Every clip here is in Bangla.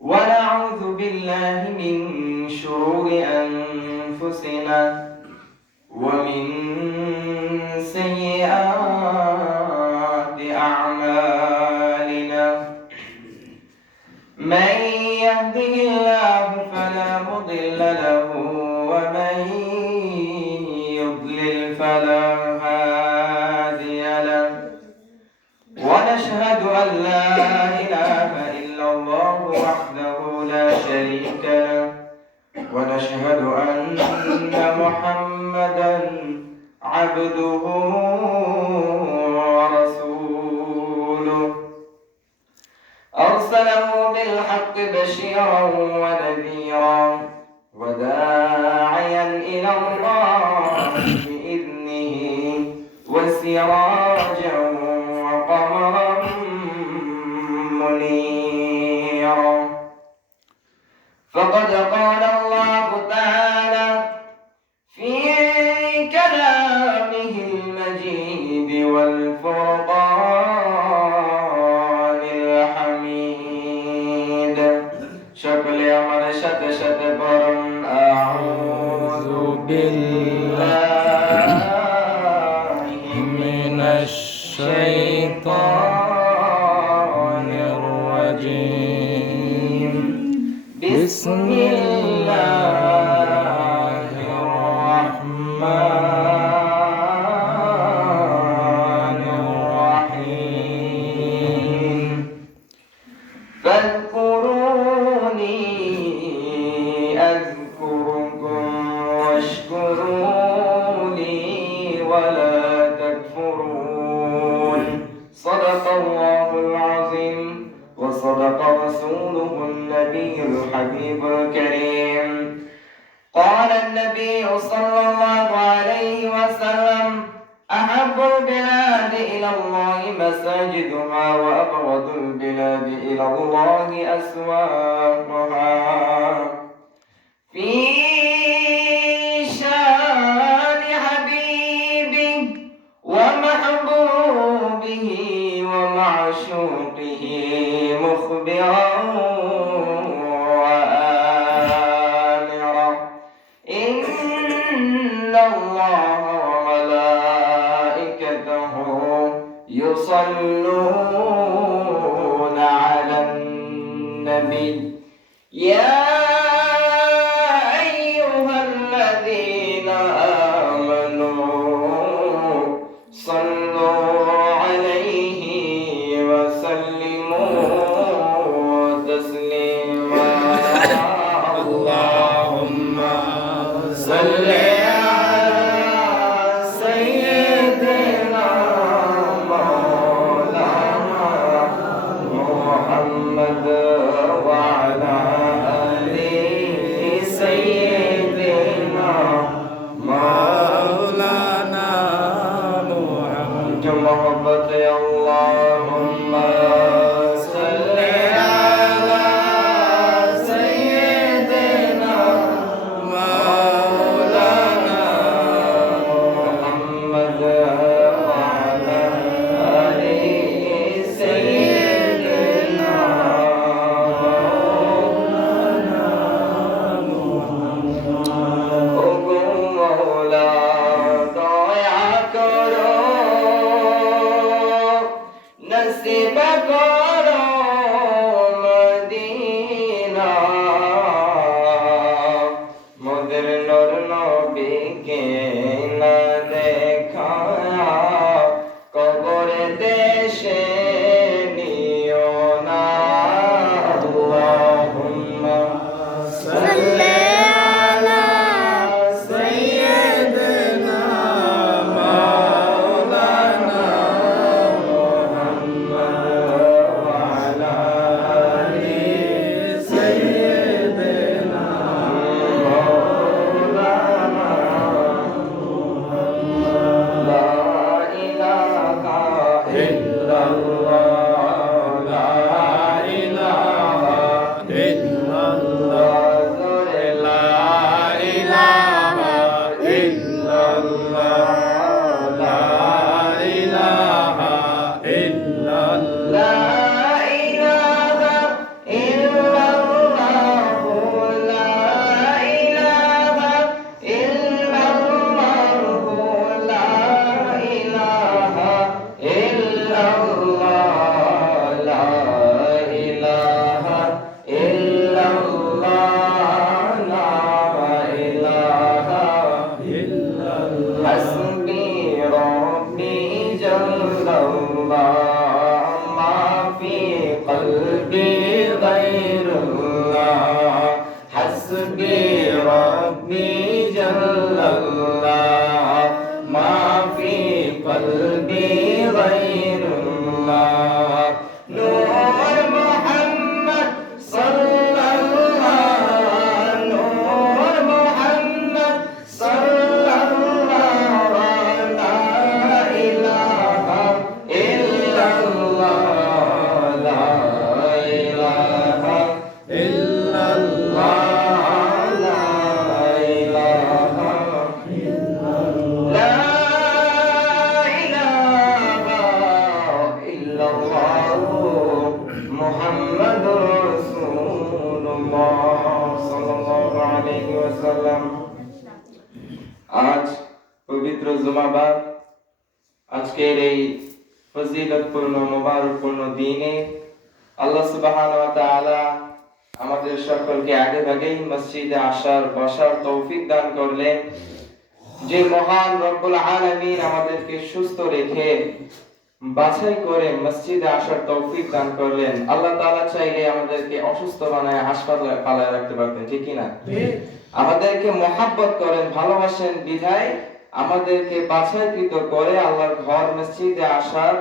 ونعوذ بالله من شرور أنفسنا ومن سيئات أعمالنا من يهده الله فلا مضل له ومن يضلل فلا هادي له ونشهد أن لا إله إلا الله وحده لا شريك له ونشهد أن محمدا عبده ورسوله أرسله بالحق بشيرا ونذيرا وداعيا إلى الله بإذنه وسراجا وقمرا منيرا فقد قال الله تعالى في كلامه المجيد والفرقان الحميد সকলে আমার সাথে সাথে পড়ুন আউযু বিল্লাহি মিনাশ শাইতানির রাজীম বিসমিল্লাহির রাহমানির রাহিম ফাযকুরুনি আযকুরুকুম ওয়াশকুরুনি ওয়ালা তাকফুরুন সাদাকাল্লাহুল আযীম وصدق رسوله النبي الحبيب الكريم قال النبي صلى الله عليه وسلم أحب البلاد إلى الله مساجدها وأبغض البلاد إلى الله أسواقها في شان حبيبه ومحبوبه ومعشوقه مخبرا وآمرا إن الله وملائكته يصلون على النبي يا أيها الذين آمنوا صلوا عليه وسلموا تسليما اللهم صل على سيدنا مولانا محمد وعلى آل سيدنا مولانا محمد محبت اللهم صل على سيدنا مولانا محمد وعلى آل سيدنا في قلبي غير الله حسبي ربي جل الله ما في قلبي غير الله نور محمد صلى الله نور محمد صلى الله لا إله إلا الله لا إله إلا الله لا إله إلا الله لا إله إلا الله محمد رسول الله صلى الله عليه وسلم আজ পবিত্র জুমাবার আজকের এই ফজিলতপূর্ণ মোবারকপূর্ণ দিনে আল্লাহ সুবহানাহু ওয়া তাআলা আমাদের সকলকে আগে ভাগেই মসজিদে আসার বসার তৌফিক দান করলেন। যে মহান রব্বুল আলামিন আমাদেরকে সুস্থ রেখে বাছাই করে মসজিদে আসার তৌফিক দান করলেন, আল্লাহ তাআলা চাইলে আমাদেরকে অসুস্থ বানায় হাসপাতালে পালায় রাখতে পারতেন, ঠিক কি না? আমাদেরকে মহব্বত করেন, ভালোবাসেন বিধায় আমাদেরকে বাছাইকৃত করে আল্লাহর ঘর মসজিদে আসার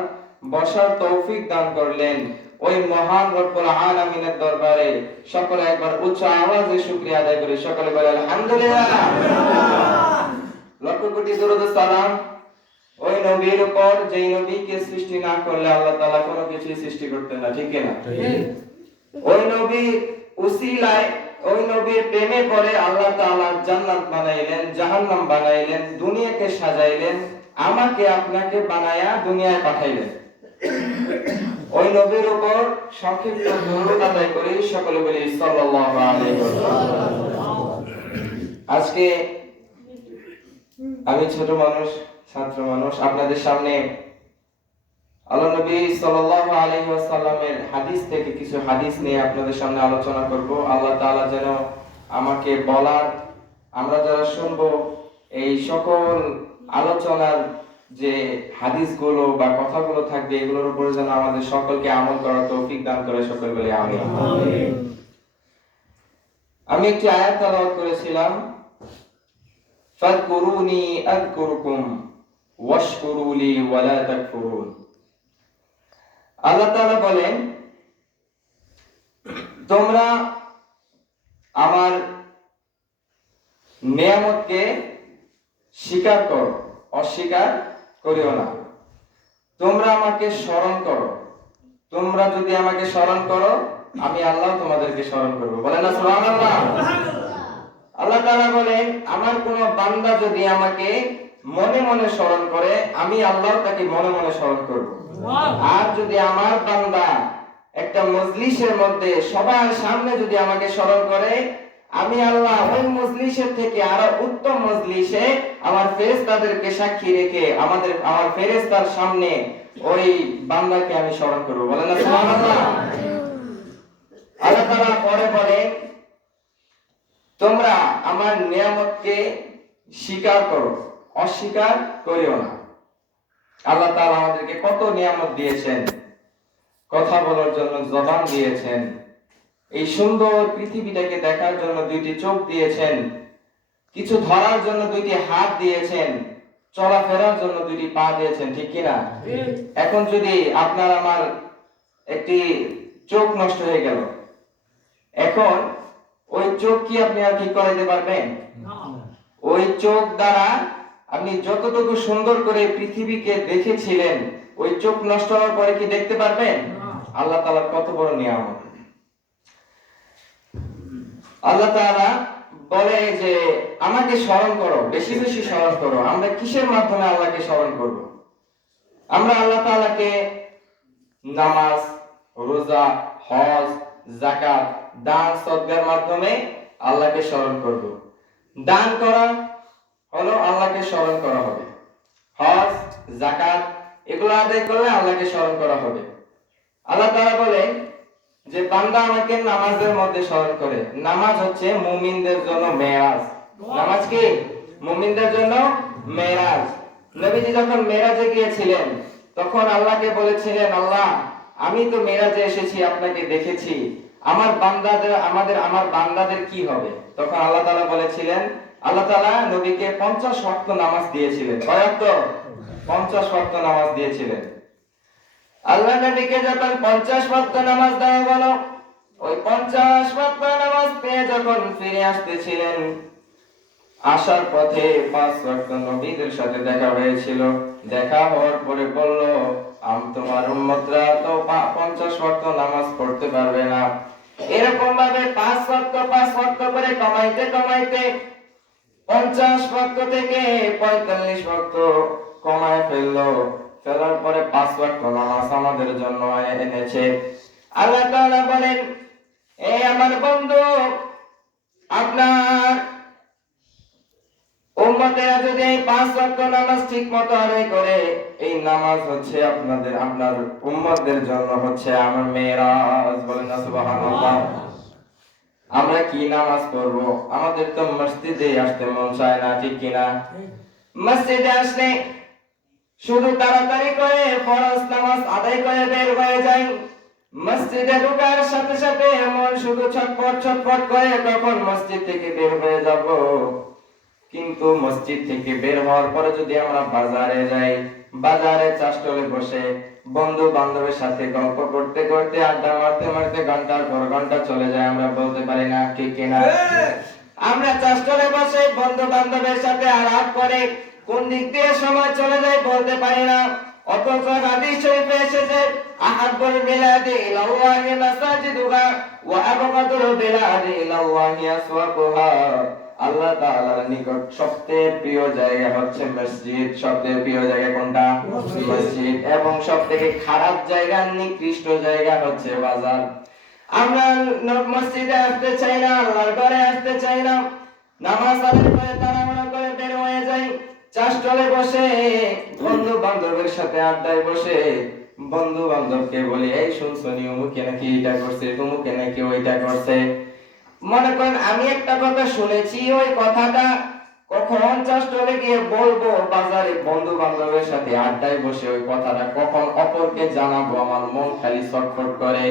বসার তৌফিক দান করলেন। ওই মহান রব্বুল আলামিনের দরবারে সকলে একবার উচ্চ আওয়াজে শুকরিয়া আদায় করি, সকলে বলে আলহামদুলিল্লাহ। লক্ষ কোটি দরুদ ও সালাম ওই নবীর উপর যেই নবীকে সৃষ্টি না করলে আল্লাহ তাআলা কোনো কিছু সৃষ্টি করতেন না, ঠিক না? ওই নবী উসিলায় ওই নবীর প্রেমে পড়ে আল্লাহ তাআলা জান্নাত বানাইলেন, জাহান্নাম বানাইলেন, দুনিয়াকে সাজাইলেন, আমাকে আপনাকে বানায়া দুনিয়ায় পাঠাইলেন। ওই নবীর উপর সংক্ষিপ্ত দরুদ আদায় করি, সকলে বলি সাল্লাল্লাহু আলাইহি ওয়াসাল্লাম। আজকে আমি ছোট মানুষ, ছাত্র মানুষ, আপনাদের সামনে আল্লাহ নবী সাল্লাল্লাহু আলাইহি ওয়াসাল্লামের হাদিস থেকে কিছু হাদিস নিয়ে আপনাদের সামনে আলোচনা করব। আল্লাহ তাআলা যেন আমাকে বলার, আমরা যারা শুনবো এই সকল আলোচনার যে হাদিসগুলো বা কথাগুলো থাকবে এগুলোর উপরে যেন আমাদের সকলকে আমল করার তৌফিক দান করে, সকল বলে আমিন। আমি একটি আয়াত তেলাওয়াত করেছিলাম, ফাযকুরুনি আযকুরকুম ওয়াশকুরু লি ওয়া লা তাকফুরুন। আল্লাহ তাআলা বলেন, তোমরা আমার নিয়ামতকে স্বীকার করো, অস্বীকার করিও না। তোমরা আমাকে স্মরণ করো, তোমরা যদি আমাকে স্মরণ করো আমি আল্লাহ তোমাদেরকে স্মরণ করব। বলেন না সুবহানাল্লাহ। আল্লাহ তাআলা বলেন, আমার কোন বান্দা যদি আমাকে মনে মনে স্মরণ করে আমি আল্লাহ তাকে মনে মনে স্মরণ করব। আর যদি আমার বান্দা একটা মজলিসের মধ্যে সবার সামনে যদি আমাকে স্মরণ করে আমি আল্লাহ ওই মজলিসের থেকে আরো উত্তম মজলিসে আমার ফেরেশতাদেরকে সাক্ষী রেখে আমার ফেরেশতার সামনে ওই বান্দাকে আমি স্মরণ করব। বলেন না সুবহানাল্লাহ। আল্লাহ তাআলা পরে বলেন, তোমরা আমার নিয়ামতকে স্বীকার করো, অস্বীকার করিও না। আল্লাহ তাআলা আমাদেরকে কত নিয়ামত দিয়েছেন, কথা বলার জন্য জবান দিয়েছেন, এই সুন্দর পৃথিবীটাকে দেখার জন্য দুইটি চোখ দিয়েছেন, কিছু ধরার জন্য দুইটি হাত দিয়েছেন, চলাফেরার জন্য দুইটি পা দিয়েছেন, ঠিক কি না? এখন যদি আপনার আমার একটি চোখ নষ্ট হয়ে গেল, এখন ওই চোখ কি আপনি আর ঠিক করাইতে পারবেন? ওই চোখ দ্বারা আপনি যতটুকু সুন্দর করে পৃথিবীকে দেখেছিলেন ওই চোখ নষ্ট হওয়ার পরে কি দেখতে পারবেন? আল্লাহ তাআলার কত বড় নিয়ামত। আল্লাহ তাআলা বলে যে আমাকে স্মরণ করো, বেশি বেশি স্মরণ করো। আমরা কিসের মাধ্যমে আল্লাহকে স্মরণ করব? আমরা আল্লাহ তাআলাকে নামাজ, রোজা, হজ, যাকাত, দান সদকার মাধ্যমে আল্লাহকে স্মরণ করব। দান করা হলো আল্লাহকে স্মরণ করা হবে, হজ, যাকাত এগুলো আদায় করলে আল্লাহকে স্মরণ করা হবে। আল্লাহ তাআলা বলে যে বান্দা আমাকে নামাজের মধ্যে স্মরণ করে। নামাজ হচ্ছে মুমিনদের জন্য মেরাজ। নামাজ কি? মুমিনদের জন্য মেরাজ। নবীজি যখন মেরাজে গিয়েছিলেন তখন আল্লাহকে বলেছিলেন, আল্লাহ আমি তো মেরাজে এসেছি, আপনাকে দেখেছি, আমার বান্দাদের কি হবে? তখন আল্লাহ তাআলা বলেছিলেন, আল্লাহ তাআলা নবীকে 50 ওয়াক্ত নামাজ দিয়েছিলেন। কয় ওয়াক্ত? 50 ওয়াক্ত নামাজ দিয়েছিলেন। আল্লাহ নবীকে যখন 50 ওয়াক্ত নামাজ দেওয়া হলো, ওই 50 ওয়াক্ত নামাজ পেয়ে যখন ফিরে আসতেছিলেন, আসার পথে 5 ওয়াক্ত নবীদের সাথে দেখা হয়েছিল। দেখা হওয়ার পরে বলল, তোমার উম্মতরা তো 50 ওয়াক্ত নামাজ পড়তে পারবে না। এরকম ভাবে 5 ওয়াক্ত করে কমাইতে কমাইতে 50 ওয়াক্ত থেকে 45 ওয়াক্ত কমায় ফেললো। ফেলার পরে 5 ওয়াক্ত নামাজ আমাদের জন্য এনেছে। আল্লাহ তাআলা বলেন, এই আমার বন্ধু, আপনার উম্মতেরা যদি এই 5 ওয়াক্ত নামাজ ঠিকমতো আদায় করে, এই নামাজ হচ্ছে আপনার উম্মতদের জন্য হচ্ছে আমার মেরাজ। বলেন না সুবহানাল্লাহ। আমরা কি নামাজ পড়ব? আমাদের তো মসজিদে আসতে মন চায় না, ঠিক কিনা? মসজিদে আসলে শুধু তাড়াতাড়ি করে ফরজ নামাজ আদায় করে বের হয়ে যাই। মসজিদে ঢোকার সাথে সাথে এমন শুধু ছটফট ছটফট করে কখন মসজিদ থেকে বের হয়ে যাব। কিন্তু মসজিদ থেকে বের হওয়ার পরে যদি আমরা বাজারে যাই, বাজারে চাষটলে বসে বন্ধু বান্ধবের সাথে গল্প করতে করতে আড্ডা মারতে মারতে ঘন্টার পর ঘন্টা চলে যায়, আমরা বলতে পারি না, ঠিক কিনা? আমরা চাষটলে বসে বন্ধু বান্ধবের সাথে আলাপ করে কোন দিক দিয়ে সময় চলে যায় বলতে পারি না। অথচ হাদিস শরীফে এসেছে, আহাব্বুল বিলাদি ইলাল্লাহি মাসাজিদুহা ওয়া আবগাদুল বিলাদি ইলাল্লাহি আসওয়াকুহা। আল্লাহ তাআলার নিকট সবচেয়ে প্রিয় জায়গা হচ্ছে মসজিদ। সবচেয়ে প্রিয় জায়গা কোনটা? মসজিদ। এবং সবথেকে খারাপ জায়গা, নিকৃষ্ট জায়গা হচ্ছে বাজার। আমরা মসজিদে আসতে চাই না, আল্লাহর ঘরে আসতে চাই না, নামাজ আদায় করে তাড়াহুড়া করে বের হয়ে যাই। চাষটলে বসে বন্ধু বান্ধবের সাথে আড্ডায় বসে বন্ধু বান্ধবকে বলি, এই শুনছনি অমুকে নাকি এটা করছে, তমুকে নাকি ওইটা করছে। মনে করেন আমি একটা কথা শুনেছি, ওই কথাটা কখন চাষটলে গিয়ে বলবো, বাজারে বন্ধু বান্ধবের সাথে আড্ডায় বসে ওই কথাটা কখন অপরকে জানাবো, আমার মন খালি ছটফট করে।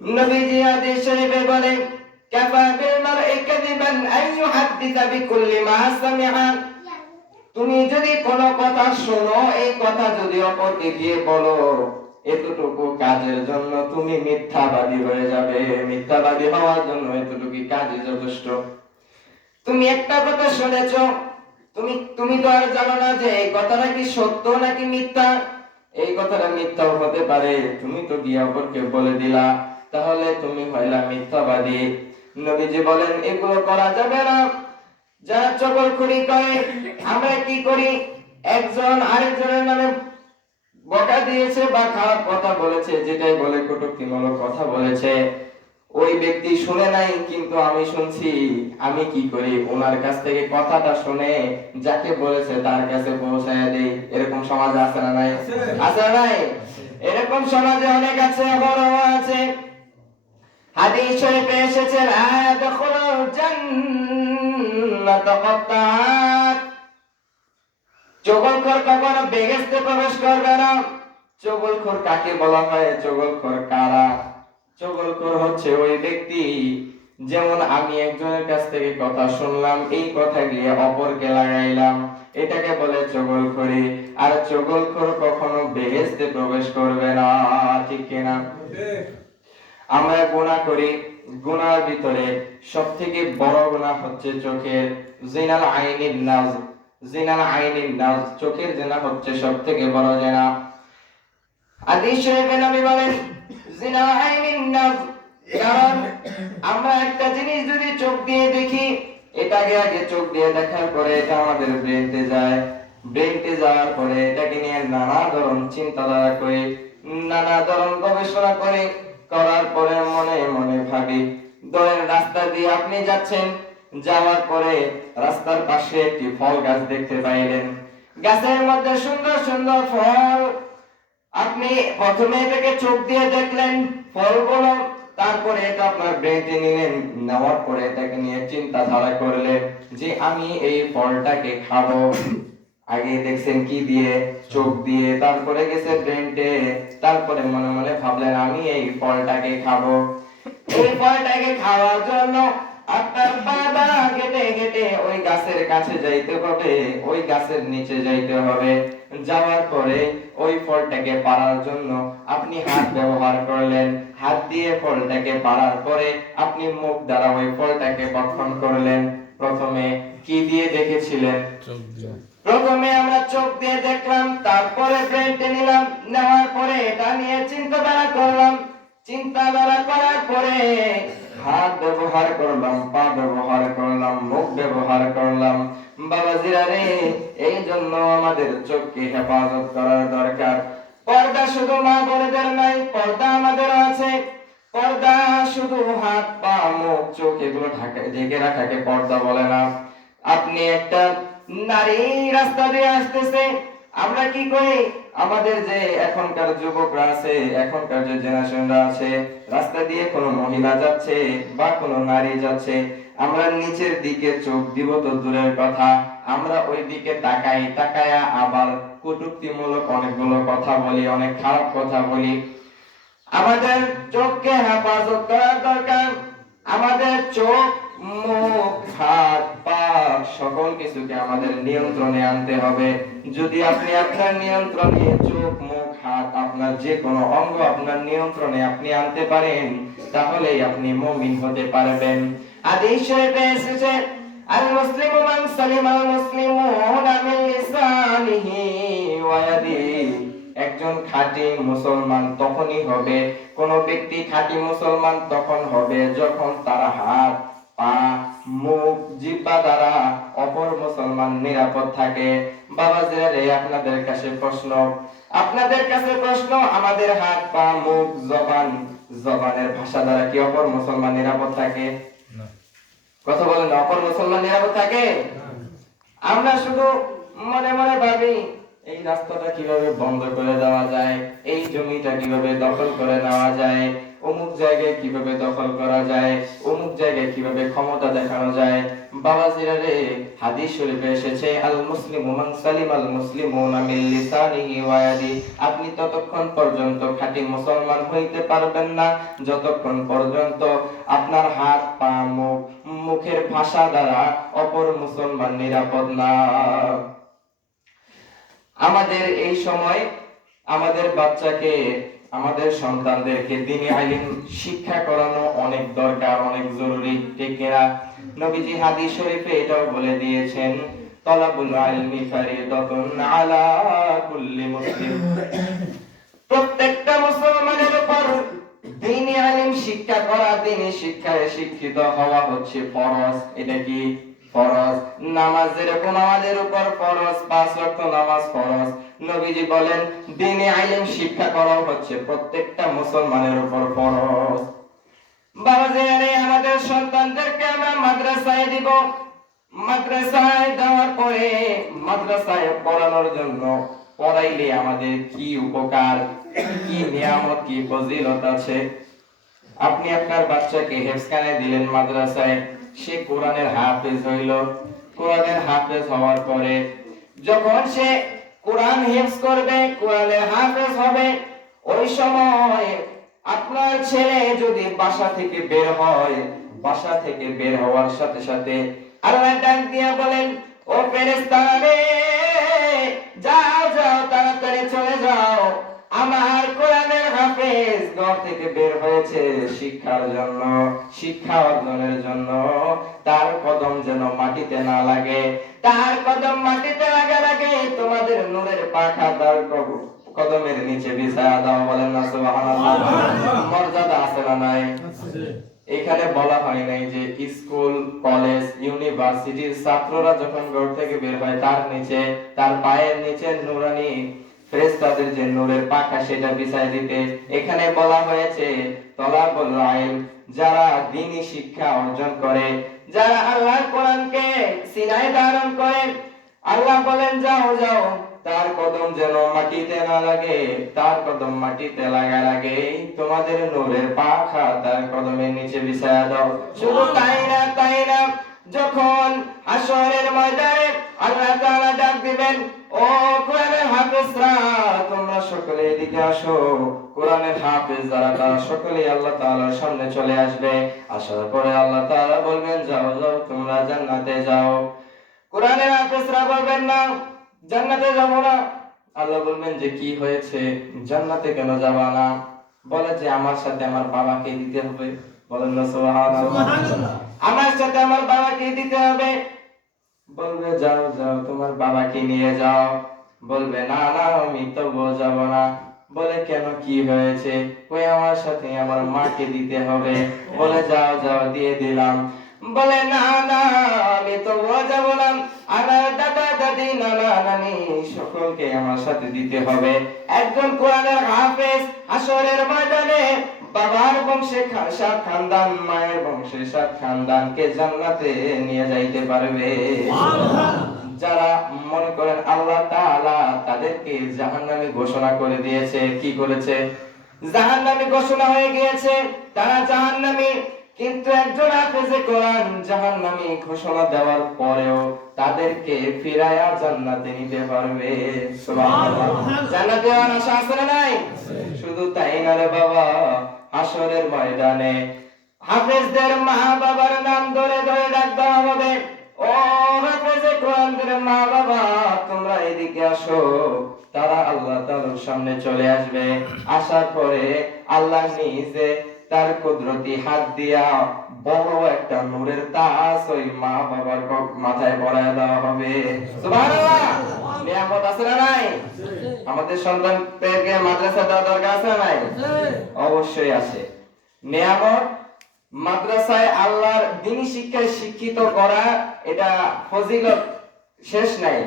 নবীজি হাদিস শরীফে বলেন, কাফা বিল মারই কাযিবান আন ইউহাদ্দিসা বিকুল্লি মা সামিআ। তুমি যদি কোনো কথা শোনো, এই কথা যদি অপরকে গিয়ে বলো, এতটুকু কাজের জন্য তুমি মিথ্যাবাদী হয়ে যাবে। মিথ্যাবাদী হওয়ার জন্য এতটুকু কাজই যথেষ্ট। তুমি একটা কথা শুনেছো, তুমি তো আর জানো না যে এই কথাটা কি সত্য নাকি মিথ্যা। এই কথাটা মিথ্যাও হতে পারে, তুমি তো গিয়ে অপরকে বলে দিলা, তাহলে তুমি হইলা মিথ্যাবাদী। নবীজি বলেন, এগুলো করা যাবে না। যারা চগলখড়ি করে, আমরা কি করি, একজন আরেকজনের নামে বকা দিয়েছে বা খারাপ কথা বলেছে, যেটাই বলে কটূক্তিমূলক কথা বলেছে, ওই ব্যক্তি শুনে নাই কিন্তু আমি শুনছি, আমি কি করি, ওনার কাছ থেকে কথাটা শুনে যাকে বলেছে তার কাছে পৌঁছায় দেই। এরকম সমাজ আছে না নাই? আছে না নাই? এরকম সমাজে অনেক আছে, বড় আছে। হাদিস শরীফে এসেছে, লা ইয়াদখুলুল জান্নাতা কাত্তাত। চগলখোর কখনো বেহেশতে প্রবেশ করবে না। চগলখোর কাকে বলা হয়? চগলখোর কারা? চগলখোর হচ্ছে ওই ব্যক্তি, যেমন আমি একজনের কাছ থেকে কথা শুনলাম, এই কথা গিয়ে অপরকে লাগাইলাম, এটাকে বলে চগলখড়ি। আর চগলখোর কখনো বেহেশতে প্রবেশ করবে না, ঠিক কিনা? আমরা গুনাহ করি, গুনার ভিতরে সবথেকে বড় গুনাহ হচ্ছে চোখের জিনাল আইনিন নাজ। জিনাল আইনিন নাজ, চোখের জিনা হচ্ছে সবথেকে বড় জিনা। হাদিস শরীফে নবী বলেন, জিনাল আইনিন নাজ। কারণ আমরা একটা জিনিস যদি চোখ দিয়ে দেখি, এটাকে আগে চোখ দিয়ে দেখার পরে এটা আমাদের ব্রেইনে যায়। ব্রেইনে যাওয়ার পরে এটাকে নিয়ে নানা ধরনের চিন্তাধারা করি, নানা ধরনের গবেষণা করি, করার পরে মনে মনে ভাবি। ধরেন রাস্তা দিয়ে আপনি যাচ্ছেন, যাওয়ার পরে রাস্তার পাশে একটি ফল গাছ দেখতে পাইলেন, গাছের মধ্যে সুন্দর সুন্দর ফল। আপনি প্রথমে এটাকে চোখ দিয়ে দেখলেন ফলগুলো, তারপরে এটা আপনার ব্রেইনে নিলেন, নেওয়ার পরে এটাকে নিয়ে চিন্তাধারা করলেন যে আমি এই ফলটাকে খাবো। আগে দেখছেন কি দিয়ে? চোখ দিয়ে। তারপরে গেছে ব্রেনটে। তারপরে মনে মনে ভাবলেন আমি এই ফলটাকে খাবো। এই ফলটাকে খাওয়ার জন্য আপনার পা দ্বারা হেঁটে হেঁটে ওই গাছের কাছে যাইতে হবে, ওই গাছের নিচে যাইতে হবে। যাওয়ার পরে ওই ফলটাকে পাড়ার জন্য আপনি হাত ব্যবহার করলেন। হাত দিয়ে ফলটাকে পাড়ার পরে আপনি মুখ দ্বারা ওই ফলটাকে ভক্ষণ করলেন। প্রথমে কি দিয়ে দেখেছিলেন? প্রথমে আমরা চোখ দিয়ে দেখলাম, তারপরে ব্রেনটে নিলাম। নেওয়ার পরে এটা নিয়ে চিন্তাধারা করলাম। চিন্তাধারা করার পরে হাত ব্যবহার করলাম, পা ব্যবহার করলাম, মুখ ব্যবহার করলাম। বাবাজিরা রে, এই জন্য আমাদের চোখকে হেফাজত করার দরকার। পর্দা শুধু মা বোনেদের নাই, পর্দা আমাদের আছে। পর্দা শুধু হাত, পা, মুখ, চোখ এগুলো ঢেকে রাখাকে পর্দা বলে না। আপনি একটা নারী রাস্তা দিয়ে আসতেছে, আমরা কি করি? আমাদের যে এখনকার যুবকরা আছে, এখনকার যে জেনারেশনরা আছে, রাস্তা দিয়ে কোনো মহিলা যাচ্ছে বা কোনো নারী যাচ্ছে, আমরা নিচের দিকে চোখ দিব তো দূরের কথা, আমরা ওই দিকে তাকাই, তাকায়া আবার কটূক্তিমূলক অনেকগুলো কথা বলি, অনেক খারাপ কথা বলি। আমাদের চোখকে হেফাজত করার দরকার। আমাদের চোখ, মুখ, হাত, পা সকল কিছুকে আমাদের নিয়ন্ত্রণে আনতে হবে। যদি আপনি আপনার নিয়ন্ত্রণে চোখ, মুখ, হাত, আপনার যে কোনো অঙ্গ আপনার নিয়ন্ত্রণে আপনি আনতে পারেন, তাহলেই আপনি মুমিন হতে পারবেন। হাদিস শরীফে এসেছে, আল মুসলিমু মান সালিমাল মুসলিমুনা মিন লিসানিহি ওয়া ইয়াদিহি। একজন খাঁটি মুসলমান তখনই হবে, কোন ব্যক্তি খাঁটি মুসলমান তখন হবে যখন তার হাত, পা, মুখ, জিহ্বা দ্বারা অপর মুসলমান নিরাপদ থাকে। বাবাজিরা রে, আপনাদের কাছে প্রশ্ন, আমাদের হাত, পা, মুখ, জবানের ভাষা দ্বারা কি অপর মুসলমান নিরাপদ থাকে? কথা বলেন, অপর মুসলমান নিরাপদ থাকে? আমরা শুধু মনে মনে ভাবি এই রাস্তাটা কিভাবে বন্ধ করে দেওয়া যায়, এই জমিটা কিভাবে দখল করে নেওয়া যায়, অমুক জায়গায় কিভাবে দখল করা যায়, অমুক জায়গায় কিভাবে ক্ষমতা দেখানো যায়। বাবাজিরা রে, হাদিস শরীফে এসেছে, আল মুসলিমু মান সালিমাল মুসলিমুনা মিন লিসানিহি ওয়া ইয়াদিহি। আপনি ততক্ষণ পর্যন্ত খাঁটি মুসলমান হইতে পারবেন না যতক্ষণ পর্যন্ত আপনার হাত, পা, মুখ, মুখের ভাষা দ্বারা অপর মুসলমান নিরাপদ না। আমাদের এই সময় আমাদের বাচ্চাকে, আমাদের সন্তানদেরকে দ্বীনি ইলম শিক্ষা করানো অনেক দরকার, অনেক জরুরি, ঠিক কিনা? নবীজি হাদিস শরীফে এটাও বলে দিয়েছেন, তালাবুল ইলমি ফারিদাতুন আলা কুল্লি মুসলিম। প্রত্যেকটা মুসলমানের উপর দ্বীনি ইলম শিক্ষা করা, দ্বীনি শিক্ষায় শিক্ষিত হওয়া হচ্ছে ফরজ। এটা কি? ফরজ। নামাজ যেরকম আমাদের উপর ফরজ, 5 ওয়াক্ত নামাজ ফরজ, নবীজি বলেন দ্বীনি ইলম শিক্ষা করা হচ্ছে প্রত্যেকটা মুসলমানের উপর ফরজ। বাবাজিরা, আমাদের সন্তানদেরকে আমরা মাদ্রাসায় দিব। মাদ্রাসায় দেওয়ার পরে মাদ্রাসায় পড়ানোর জন্য, পড়াইলে আমাদের কি উপকার, কি নিয়ামত, কি ফজিলত আছে। আপনি আপনার বাচ্চাকে হেফজখানে দিলেন মাদ্রাসায়, সে কোরআনের হাফেজ হইল। কোরআনের হাফেজ হওয়ার পরে যখন সে কোরআন হিফজ করবে, কোরআনের হাফেজ হবে, ওই সময় আপনার ছেলে যদি বাসা থেকে বের হয়, বাসা থেকে বের হওয়ার সাথে সাথে আল্লাহ ডাক দিয়া বলেন, ও ফেরেশতারা রে, যাও যাও, তাড়াতাড়ি চলে যাও, আমার কোরআনের হাফেজ ঘর থেকে বের হয়েছে শিক্ষার জন্য, শিক্ষা অর্জনের জন্য। তার কদম যেন মাটিতে না লাগে। তার কদম মাটিতে লাগার আগে তোমাদের নূরের পাখা তার কদমের নিচে বিছায়া দাও। বলেন না সুবহানাল্লাহ? মর্যাদা আছে না নাই? এখানে বলা হয় নাই যে স্কুল, কলেজ, ইউনিভার্সিটির ছাত্ররা যখন ঘর থেকে বের হয় তার নিচে, তার পায়ের নিচে নূরানি ফেরেশতাদের যে নূরের পাখা সেটা বিছায় দিতে। এখানে বলা হয়েছে তলাবুল ইলম, যারা দ্বীনি শিক্ষা অর্জন করে, যারা আল্লাহর কোরআনকে সিনায় ধারণ করে, আল্লাহ বলেন যাও যাও, তার কদম যেন মাটিতে না লাগে। তার কদম মাটিতে লাগার আগে তোমাদের নূরের পাখা তার কদমের নিচে বিছায়া দাও। শুধু তাই না, যখন হাশরের ময়দানে আল্লাহ তাআলা ডাক দিবেন, ও কোরআনের হাফেজরা তোমরা সকলে এদিকে আসো। কোরআনের হাফেজ যারা তারা সকলে আল্লাহ তাআলার সামনে চলে আসবে। আসার পরে আল্লাহ তাআলা বলবেন, যাও যাও তোমরা জান্নাতে যাও। কোরআনের হাফেজরা বলবেন, না জান্নাতে যাব না। আল্লাহ বলবেন যে কি হয়েছে, জান্নাতে কেন যাবা না? বলে যে আমার সাথে আমার বাবাকে দিতে হবে। বলেন না সুবহানাল্লাহ। আমার সাথে আমার বাবাকে দিতে হবে। বলবে যাও যাও তোমার বাবাকে নিয়ে যাও। বলবে না না আমি তবুও যাব না। বলে কেন, কি হয়েছে? ওই আমার সাথে আমার মাকে দিতে হবে। বলে যাও যাও দিয়ে দিলাম। বলে না না আমি তবুও যাব না, আমার দাদা দাদি নানা নানি সকলকে আমার সাথে দিতে হবে। একজন কোরআনের হাফেজ হাসরের ময়দানে বাবার বংশে 7 খানদান, মায়ের বংশে 7 খানদানকে জান্নাতে নিয়ে যাইতে পারবে। যারা মনে করেন আল্লাহ তাআলা তাদেরকে জাহান্নামী ঘোষণা করে দিয়েছে, কি করেছে? জাহান্নামী ঘোষণা হয়ে গিয়েছে, তারা জাহান্নামী। কিন্তু একজন হাফেজে কোরআন জাহান্নামী ঘোষণা দেওয়ার পরেও তাদেরকে ফিরায়া জান্নাতে নিতে পারবে। সুবহানাল্লাহ। জান্নাতে যাওয়ার আশা আছে না নাই? শুধু তাই না রে বাবা, হাসরের ময়দানে হাফেজদের মা বাবার নাম ধরে ধরে ডাক দেওয়া হবে, ও হাফেজে কোরআনদের মা বাবা তোমরা এদিকে আসো। তারা আল্লাহ তাআলার সামনে চলে আসবে। আসার পরে আল্লাহ নিজে তার কুদরতি হাত দিয়া বড় একটা নূরের তাজ ওই মা বাবার মাথায় পরায় দেওয়া হবে। সুবহানাল্লাহ। নিয়ামত আছে না নাই? আমাদের সন্তানদেরকে মাদ্রাসা দেওয়া দরকার আছে না নাই? অবশ্যই আছে। নিয়ামত মাদ্রাসায় আল্লাহর দ্বীনি শিক্ষায় শিক্ষিত করা, এটা ফজিলত শেষ নাই।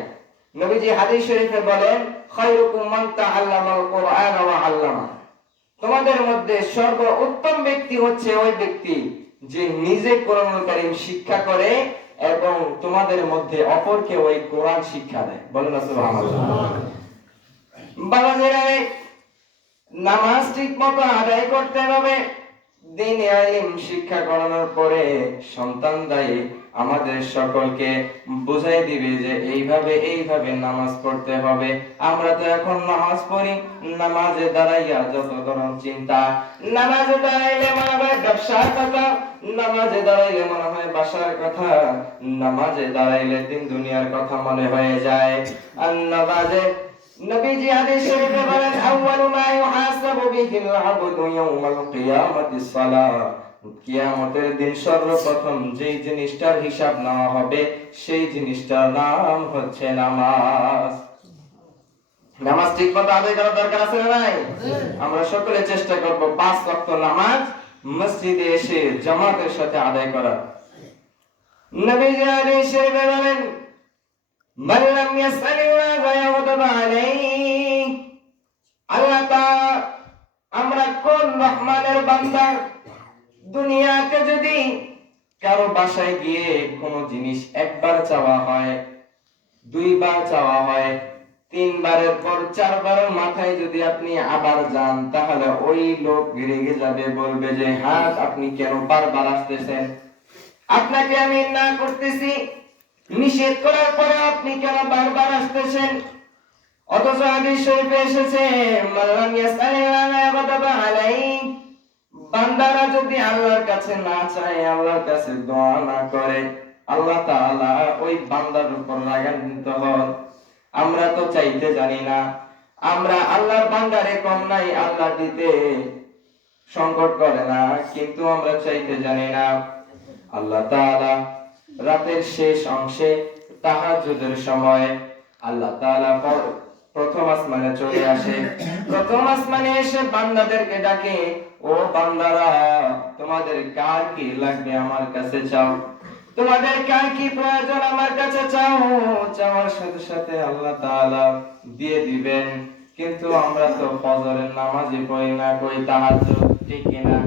নবীজি হাদিস শরীফে বলেন, খায়রুকুম মান তাআল্লামাল কুরআন ওয়া আল্লামা। তোমাদের মধ্যে সর্বোত্তম ব্যক্তি হচ্ছে ওই ব্যক্তি যে নিজে কোরআনুল কারীম শিক্ষা করে এবং তোমাদের মধ্যে অপরকে ওই কোরআন শিক্ষা দেয়। বলেন না সুবহানাল্লাহ। বাবাজিরা, নামাজ ঠিকমতো আদায় করতে হবে। দ্বীনি ইলম শিক্ষা করানোর পরে সন্তান দায়ী আমাদের সকলকে বুঝাই দিবে যে এইভাবে নামাজ পড়তে হবে। আমরা তো এখন নামাজ পড়ি, নামাজে দাঁড়াইয়া যত ধরনের চিন্তা, নামাজে দাঁড়াইলে মনে হয় ব্যবসার কথা, নামাজে দাঁড়াইলে মনে হয় বাসার কথা, নামাজে দাঁড়াইলে দিন দুনিয়ার কথা মনে হয়ে যায়। আর নামাজে নবীজি হাদিস শরীফে বলেন, আউয়ালু মা ইউহাসাবু বিহিল আবদু ইয়াউমাল কিয়ামাতিস সালাহ। কিয়ামতের দিন সর্বপ্রথম যেই জিনিসটার হিসাব নেওয়া হবে সেই জিনিসটার নাম হচ্ছে নামাজ। নামাজ ঠিকমতো আদায় করার দরকার আছে না নাই? আমরা সকলে চেষ্টা করব 5 ওয়াক্ত নামাজ মসজিদে এসে জামাতের সাথে আদায় করার। নবীজি হাদিস শরীফে বলেন, মান লাম ইয়াসআলিল্লাহ ইয়াগদাব আলাইহি। আল্লাহ তাআলা, আমরা কোন রহমানের বান্দা, দুনিয়াতে যদি কারো বাসায় গিয়ে কোনো জিনিস একবার চাওয়া হয়, 2 বার চাওয়া হয়, 3 বারের পর 4 বারের মাথায় যদি আপনি আবার যান, তাহলে ওই লোক রেগে যাবে, বলবে যে হ্যাঁ আপনি কেন বারবার আসতেছেন? আপনাকে আমি না করতেছি, নিষেধ করার পরে আপনি কেন বারবার আসতেছেন? অথচ হাদিস শরীফে এসেছে, মাল্লাম ইয়াসআলিল্লাহ ইয়াগদাব আলাইহি। বান্দারা যদি আল্লাহর কাছে না চায়, আল্লাহর কাছে দোয়া না করে, আল্লাহ তাআলা ওই বান্দার উপর রাগান্বিত হন। আমরা তো চাইতে জানি না, আমরা আল্লাহর বান্দারে কম নাই, আল্লাহ দিতে সংকট করে না, কিন্তু আমরা চাইতে জানি না। আল্লাহ তাআলা রাতের শেষ অংশে তাহাজ্জুদের সময় আল্লাহ তাআলা প্রথম আসমানে চলে আসে। প্রথম আসমানে এসে বান্দাদেরকে ডাকে, ও বান্দারা তোমাদের কার কি লাগবে আমার কাছে চাও, তোমাদের কার কি প্রয়োজন আমার কাছে চাও। চাওয়ার সাথে সাথে আল্লাহ তাআলা দিয়ে দিবেন। কিন্তু আমরা তো ফজরের নামাজই পড়ি না, কই তাহাজ্জুদ, ঠিক কিনা?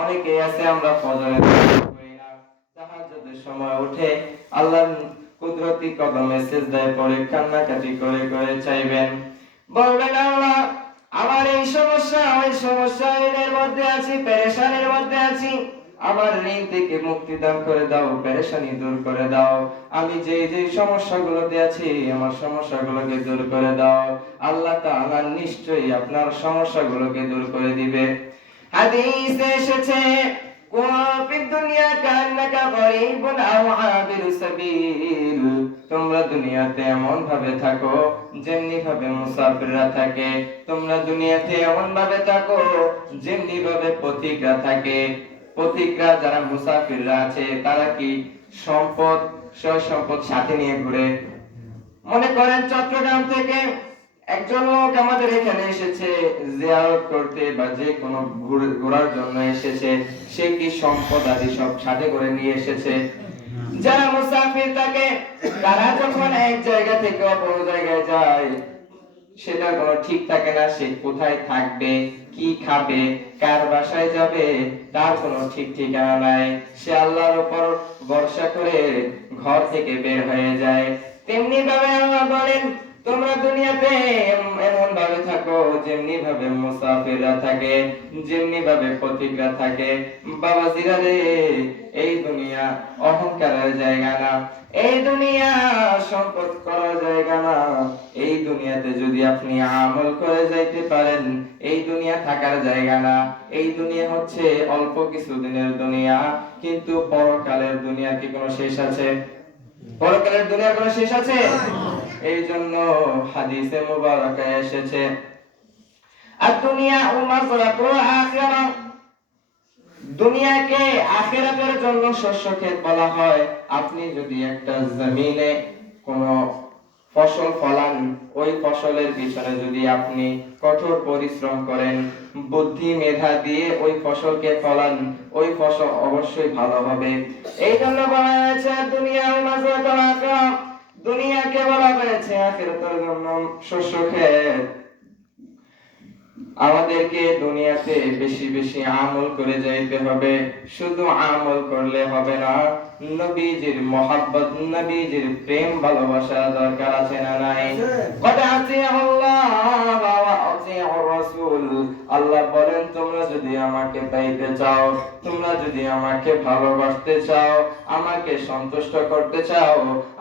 অনেকেই আছে আমরা ফজরের নামাজ পড়ি না, তাহাজ্জুদের সময় উঠে আল্লাহর কুদরতি কদমে সিজদায় পড়ে কান্নাকাটি করে করে চাইবেন, বলবেন আল্লাহ আমার এই সমস্যা ওই সমস্যা, এর মধ্যে আছি, পেরেশানির মধ্যে আছি, আমার ঋণ থেকে মুক্তি দান করে দাও, পেরেশানি দূর করে দাও। আমি যে যে সমস্যাগুলোতে আছি আমার সমস্যাগুলোকে দূর করে দাও। আল্লাহ তাআলা নিশ্চয়ই আপনার সমস্যাগুলোকে দূর করে দিবে। হাদিসে এসেছে তোমরা দুনিয়াতে এমন ভাবে থাকো যেমনি ভাবে মুসাফিররা থাকে। তোমরা দুনিয়াতে এমন ভাবে থাকো যেমনি ভাবে পথিকরা থাকে। পথিকরা যারা মুসাফিররা আছে তারা কি সম্পদ, সয় সম্পদ সাথে নিয়ে ঘুরে। মনে করেন চট্টগ্রাম থেকে একজন লোক আমাদের এখানে এসেছে জিয়ারত করতে বা যে কোনো ঘোরার জন্য এসেছে, সে কি সম্পদ আদি সব সাথে করে নিয়ে এসেছে? যারা মুসাফির থাকে তারা যখন এক জায়গা থেকে অপর জায়গায় যায় সেটা কোনো ঠিক থাকে না। সে কোথায় থাকবে, কি খাবে, কার বাসায় যাবে তার কোনো ঠিক ঠিকানা নাই। সে আল্লাহর উপর ভরসা করে ঘর থেকে বের হয়ে যায়। তেমনি ভাবে আল্লাহ বলেন তোমরা দুনিয়াতে এমন ভাবে থাকো যেমনি ভাবে মুসাফিররা থাকে, যেমনি ভাবে পথিকরা থাকে। বাবাজিরা রে, এই দুনিয়া অহংকারের জায়গা না, এই দুনিয়া সম্পদ করার জায়গা না। এই দুনিয়াতে যদি আপনি আমল করে যাইতে পারেন, এই দুনিয়া থাকার জায়গা না। এই দুনিয়া হচ্ছে অল্প কিছুদিনের দুনিয়া, কিন্তু পরকালের দুনিয়া কি কোনো শেষ আছে? পরকালের দুনিয়ার কোনো শেষ আছে? এই জন্য হাদিসে মুবারাকায় এসেছে দুনিয়া উমাসরাতুল আখিরাহ, দুনিয়াকে আখিরাতের জন্য শস্য ক্ষেত বলা হয়। আপনি যদি একটা জমিনে কোন ফসল ফলান, ওই ফসলের পিছনে যদি আপনি কঠোর পরিশ্রম করেন, বুদ্ধি মেধা দিয়ে ওই ফসলকে ফলান, ওই ফসল অবশ্যই ভালো হবে। এই জন্য বলা হয়েছে দুনিয়া উমাসরাতুল আখিরাহ, দুনিয়াকে বলা হয়েছে আখিরাতের জন্য শস্য ক্ষেত। আমাদেরকে দুনিয়াতে বেশি বেশি আমল করে যাইতে হবে। শুধু আমল করলে হবে না, নবীজির মহব্বত, নবীজির প্রেম ভালোবাসা দরকার আছে না নাই? কথা আছে আল্লাহ ওয়া আতিউর রাসূল। আল্লাহ বলেন তোমরা যদি আমাকে পাইতে চাও, তোমরা যদি আমাকে ভালোবাসতে চাও, আমাকে সন্তুষ্ট করতে চাও,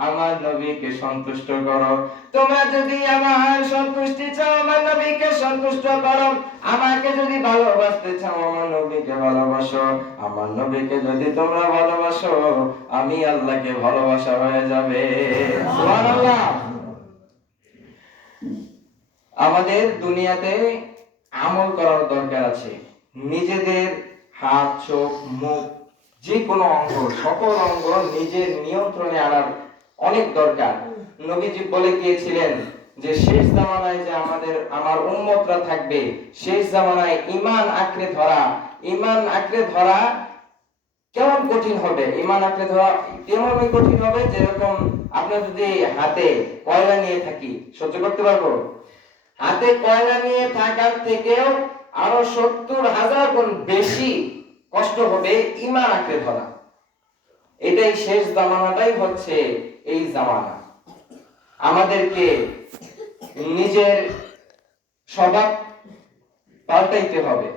আমার নবীকে সন্তুষ্ট করো। তোমরা যদি আমার সন্তুষ্টি চাও, আমার নবীকে সন্তুষ্ট করো। আমাকে যদি ভালোবাসতে চাও, আমার নবীকে ভালোবাসো। আমার নবীকে যদি তোমরা ভালোবাসো, আমি আল্লাহকে ভালোবাসা হয়ে যাবে। সুবহানাল্লাহ। আমাদের দুনিয়াতে আমল করার দরকার আছে। নিজেদের হাত, চোখ, মুখ, যে কোনো অঙ্গ, সকল অঙ্গ নিজের নিয়ন্ত্রণে আনার অনেক দরকার। নবীজি বলে গিয়েছিলেন যে শেষ জামানায় যে আমার উম্মতরা থাকবে, শেষ জামানায় ঈমান আঁকড়ে ধরা, ঈমান আঁকড়ে ধরা কেমন কঠিন হবে? ঈমান আঁকড়ে ধরা কেমন কঠিন হবে? যেরকম আপনি যদি হাতে কয়লা নিয়ে থাকি, সহ্য করতে পারবো? হাতে কয়লা নিয়ে থাকার থেকেও আরো 70,000 গুণ বেশি কষ্ট হবে ঈমান আঁকড়ে ধরা। এটাই শেষ জামানাটাই হচ্ছে এই জামানা। আমাদেরকে নিজের স্বভাব পাল্টাইতে হবে,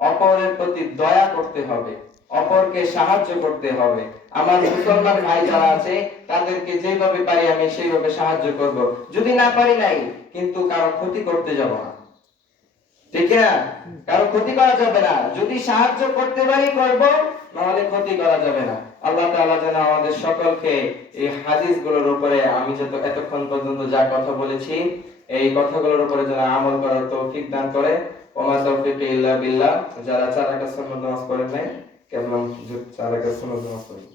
অপরের প্রতি দয়া করতে হবে, অপরকে সাহায্য করতে হবে। আমার মুসলমান ভাই যারা আছে তাদেরকে যেভাবে পারি আমি সেইভাবে সাহায্য করব। যদি না পারি নাই, কিন্তু কারো ক্ষতি করতে যাব না, ঠিক না? কারো ক্ষতি করা যাবে না। যদি সাহায্য করতে পারি করব, নাহলে ক্ষতি করা যাবে না। আল্লাহ তাআলা যেন আমাদের সকলকে এই হাদিসগুলোর উপরে আমি এতক্ষণ পর্যন্ত যা কথা বলেছি এই কথাগুলোর উপরে যেন আমল করার তৌফিক দান করে। ওমা তাওফিকি ইল্লা বিল্লাহ। যারা 4 রাকাত সুন্নাত নামাজ পড়েন নাই, কেবল 4 রাকাত সুন্নাত নামাজ পড়েন।